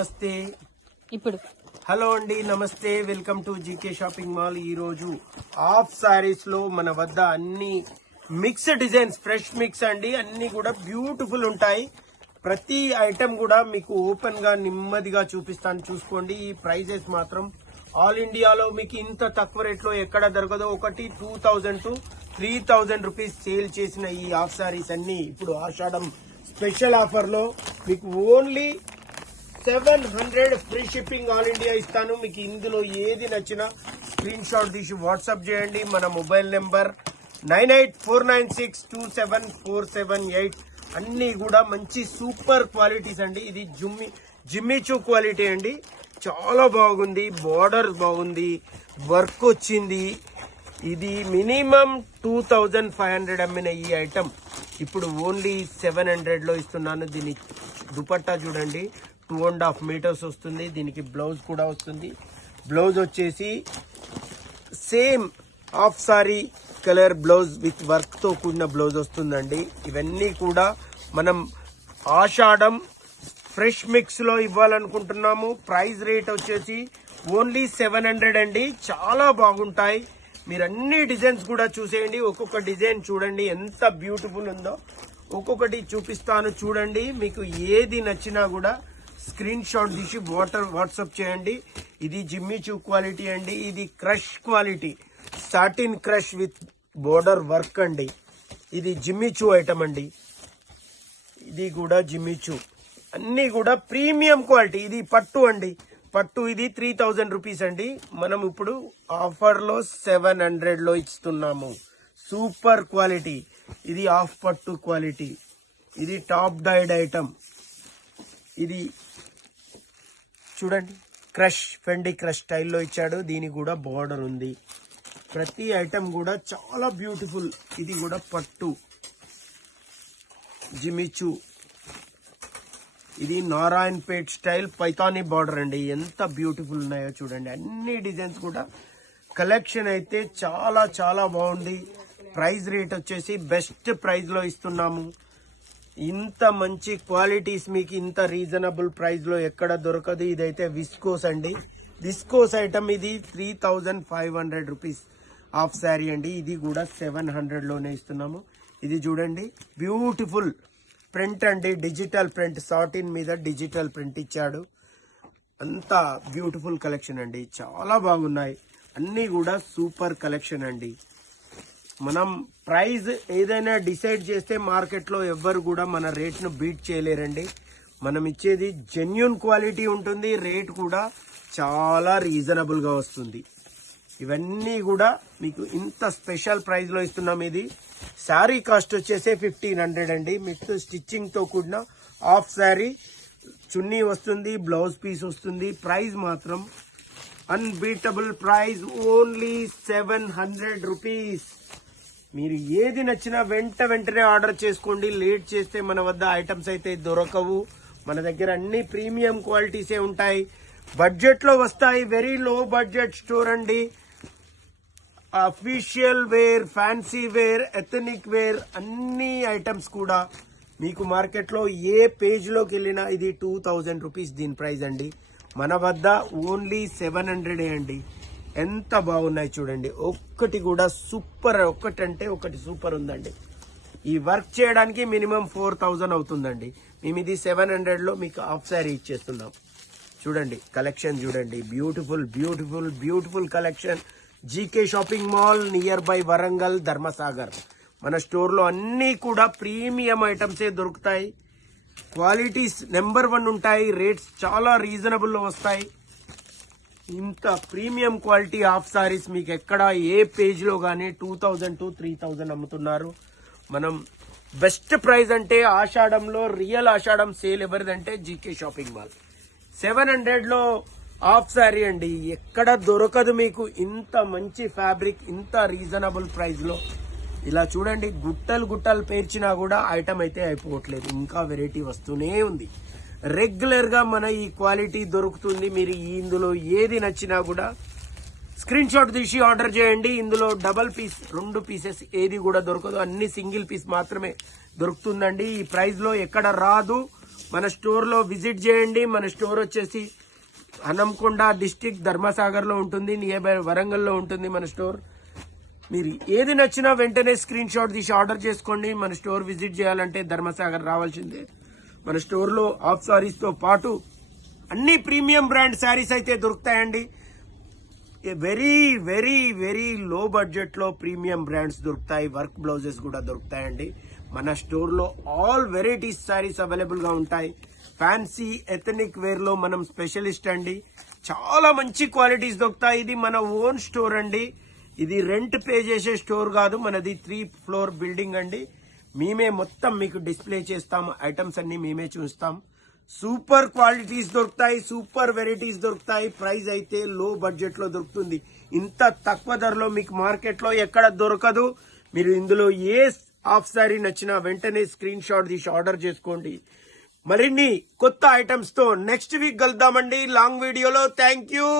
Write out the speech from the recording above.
నమస్తే ఇప్పుడు హలో అండి నమస్తే welcome to GK shopping mall. ఈ రోజు హాఫ్ సారీస్ లో మన వద్ద అన్ని మిక్స్ డిజైన్స్ ఫ్రెష్ మిక్స్ అండి. అన్ని కూడా బ్యూటిఫుల్ ఉంటాయి. ప్రతి ఐటమ్ కూడా మీకు ఓపెన్ గా నెమ్మదిగా చూపిస్తాను, చూసుకోండి. ఈ ప్రైజెస్ మాత్రం ఆల్ ఇండియాలో మీకు ఇంత తక్కువ రేట్ లో ఎక్కడ దొరకదో. ఒకటి 2000 to 3000 రూపీస్ సేల్ చేసిన ఈ హాఫ్ సారీస్ అన్ని ఇప్పుడు ఆషాఢం స్పెషల్ ఆఫర్ లో మీకు only 700 free shipping all India ఇస్తాను. మీకు ఇందులో ఏది నచ్చినా స్క్రీన్ షాట్ తీసి వాట్సాప్ చేయండి. మన మొబైల్ నెంబర్ 9849627478. అన్ని కూడా మంచి సూపర్ క్వాలిటీస్ అండి. ఇది జిమ్మిచూ క్వాలిటీ అండి, చాలా బాగుంది. బార్డర్ బాగుంది, వర్క్ వచ్చింది. ఇది మినిమం 2500 అమ్మిన ఈ ఐటమ్ ఇప్పుడు ఓన్లీ 700 లో ఇస్తున్నాను. దీని దుపట్టా చూడండి, 2.5 మీటర్స్ వస్తుంది. దీనికి బ్లౌజ్ కూడా వస్తుంది. బ్లౌజ్ వచ్చేసి same half sorry colour blouse with work తో కూడిన బ్లౌజ్ వస్తుందండి. ఇవన్నీ కూడా మనం ఆషాఢం ఫ్రెష్ మిక్స్ లో ఇవ్వాలనుకుంటున్నాము. ప్రైస్ రేట్ వచ్చేసి ఓన్లీ 700 అండి. చాలా బాగుంటాయి. మీరు అన్ని డిజైన్స్ కూడా చూసేయండి. ఒక్కొక్క డిజైన్ చూడండి ఎంత బ్యూటిఫుల్ ఉందో. ఒక్కొక్కటి చూపిస్తాను చూడండి. మీకు ఏది నచ్చినా కూడా స్క్రీన్ షాట్ తీసి వాట్సాప్ చేయండి. ఇది జిమ్మిచూ క్వాలిటీ అండి. ఇది crush quality, satin crush with border work అండి. ఇది జిమ్మిచూ ఐటమ్ అండి. ఇది కూడా జిమ్మిచూ, అన్ని కూడా ప్రీమియం క్వాలిటీ. ఇది పట్టు అండి, పట్టు. ఇది 3000 రూపీస్ అండి. మనం ఇప్పుడు ఆఫర్ లో 700 లో ఇస్తున్నాము. Super quality. ఇది హాఫ్ పట్టు క్వాలిటీ. ఇది టాప్ డైడ్ ఐటమ్. ఇది చూడండి, క్రష్ ఫెండి క్రష్ స్టైల్లో ఇచ్చాడు. దీనికి కూడా బార్డర్ ఉంది. ప్రతి ఐటమ్ కూడా చాలా బ్యూటిఫుల్. ఇది కూడా పట్టు జిమ్మిచూ. ఇది నారాయణపేట్ స్టైల్ పైతానీ బార్డర్ అండి. ఎంత బ్యూటిఫుల్ ఉన్నాయో చూడండి. అన్ని డిజైన్స్ కూడా కలెక్షన్ అయితే చాలా చాలా బాగుంది. ప్రైస్ రేట్ వచ్చేసి బెస్ట్ ప్రైస్ లో ఇస్తున్నాము. ఇంత మంచి క్వాలిటీస్ మీకు ఇంత రీజనబుల్ ప్రైస్ లో ఎక్కడ దొరకదు. ఇదైతే విస్కోస్ అండి, విస్కోస్ ఐటమ్. ఇది 3500 రూపీస్ హాఫ్ శారీ అండి. ఇది కూడా 700 లోనే ఇస్తున్నాము. ఇది చూడండి, బ్యూటిఫుల్ ప్రింట్ అండి, డిజిటల్ ప్రింట్. సాటిన్ మీద డిజిటల్ ప్రింట్ ఇచ్చాడు. అంత బ్యూటిఫుల్ కలెక్షన్ అండి. చాలా బాగున్నాయి. అన్ని కూడా సూపర్ కలెక్షన్ అండి. మనం ప్రైస్ ఏదైనా డిసైడ్ చేస్తే మార్కెట్లో ఎవ్వరు కూడా మన రేట్ను బీట్ చేయలేరండి. మనం ఇచ్చేది జెన్యూన్ క్వాలిటీ ఉంటుంది. రేట్ కూడా చాలా రీజనబుల్గా వస్తుంది. ఇవన్నీ కూడా మీకు ఇంత స్పెషల్ ప్రైస్లో ఇస్తున్నాం. ఇది శారీ కాస్ట్ వచ్చేసి 1500 అండి. మీకు స్టిచ్చింగ్తో కూడిన హాఫ్ శారీ, చున్నీ వస్తుంది, బ్లౌజ్ పీస్ వస్తుంది. ప్రైస్ మాత్రం అన్బీటబుల్ ప్రైస్, ఓన్లీ 700 రూపీస్. మీరు ఏది నచ్చినా వెంటనే ఆర్డర్ చేసుకోండి. లేట్ చేస్తే మన వద్ద ఐటమ్స్ అయితే దొరకవు. మన దగ్గర అన్ని ప్రీమియం క్వాలిటీసే ఉంటాయి. బడ్జెట్ లో వస్తాయి. వెరీ లో బడ్జెట్ స్టోర్ అండి. Official wear, fancy wear, ethnic wear అన్ని ఐటమ్స్ కూడా మీకు మార్కెట్ లో ఏ పేజ్ లోకి వెళ్ళినా ఇది 2000 రూపీస్ దీని ప్రైస్ అండి. మన వద్ద ఓన్లీ 700 అండి. ఎంత బాగున్నాయి చూడండి. ఒక్కటి కూడా సూపర్, ఒక్కటంటే ఒకటి సూపర్ ఉందండి. ఈ వర్క్ చేయడానికి మినిమం 4000 అవుతుందండి. మేము ఇది 700 లో మీకు హాఫ్ శారీ ఇచ్చేస్తున్నాం. చూడండి కలెక్షన్ చూడండి. Beautiful beautiful beautiful collection. GK shopping mall near by Warangal, Dharmasagar. మన స్టోర్ లో అన్ని కూడా ప్రీమియం ఐటమ్సే దొరుకుతాయి. క్వాలిటీస్ నెంబర్ 1 ఉంటాయి. రేట్స్ చాలా రీజనబుల్ లో వస్తాయి. ఇంత ప్రీమియం క్వాలిటీ హాఫ్ సారీస్ మీకు ఎక్కడ ఏ పేజ్ లో గానీ 2000 to 3000 అమ్ముతున్నారు. మనం బెస్ట్ ప్రైస్ అంటే ఆషాఢంలో రియల్ ఆషాఢం సేల్ ఎవరిదంటే జీకే షాపింగ్ మాల్. 700 లో హాఫ్ సారీ అండి. ఎక్కడ దొరకదు మీకు ఇంత మంచి ఫ్యాబ్రిక్ ఇంత రీజనబుల్ ప్రైస్ లో. ఇలా చూడండి, గుట్టలు గుట్టలు పేర్చినా కూడా ఐటమ్ అయితే అయిపోవట్లేదు. ఇంకా వెరైటీ వస్తూనే ఉంది. రెగ్యులర్ గా మన ఈ క్వాలిటీ దొరుకుతుంది. మీరు ఇందులో ఏది నచ్చినా కూడా స్క్రీన్ షాట్ తీసి ఆర్డర్ చేయండి. ఇందులో డబల్ పీస్, 2 పీసెస్ ఏది కూడా దొరకదు. అన్ని సింగిల్ పీస్ మాత్రమే దొరుకుతుందండి. ఈ ప్రైస్ లో ఎక్కడ రాదు. మన స్టోర్లో విజిట్ చేయండి. మన స్టోర్ వచ్చేసి హనంకొండ డిస్టిక్ ధర్మసాగర్లో ఉంటుంది, నియర్ బై వరంగల్లో ఉంటుంది మన స్టోర్. మీరు ఏది నచ్చినా వెంటనే స్క్రీన్ షాట్ తీసి ఆర్డర్ చేసుకోండి. మన స్టోర్ విజిట్ చేయాలంటే ధర్మసాగర్ రావాల్సిందే. మన స్టోర్లో హాఫ్ సారీస్తో పాటు అన్ని ప్రీమియం బ్రాండ్ శారీస్ అయితే దొరుకుతాయండి. వెరీ వెరీ వెరీ లో బడ్జెట్లో ప్రీమియం బ్రాండ్స్ దొరుకుతాయి. వర్క్ బ్లౌజెస్ కూడా దొరుకుతాయండి. మన స్టోర్లో ఆల్ వెరైటీస్ శారీస్ అవైలబుల్గా ఉంటాయి. ఫ్యాన్సీ ఎథనిక్ వేర్లో మనం స్పెషలిస్ట్ అండి. చాలా మంచి క్వాలిటీస్ దొరుకుతాయి. ఇది మన ఓన్ స్టోర్ అండి. ఇది రెంట్ పే చేసే స్టోర్ కాదు, మనది 3 ఫ్లోర్ బిల్డింగ్ అండి. మేమే మొత్తం మీకు డిస్ప్లే చేస్తాం, ఐటమ్స్ అన్ని మేమే చూస్తాం. సూపర్ క్వాలిటీస్ దొరుకుతాయి, సూపర్ వెరైటీస్ దొరుకుతాయి. ప్రైస్ అయితే లో బడ్జెట్ లో దొరుకుతుంది. ఇంత తక్కువ ధరలో మీకు మార్కెట్ లో ఎక్కడ దొరకదు. మీరు ఇందులో ఏ హాఫ్ సారీ నచ్చినా వెంటనే స్క్రీన్ షాట్ తీసి ఆర్డర్ చేసుకోండి. మరిన్ని కొత్త ఐటమ్స్ తో నెక్స్ట్ వీక్ కలుద్దామండి లాంగ్ వీడియోలో. Thank you.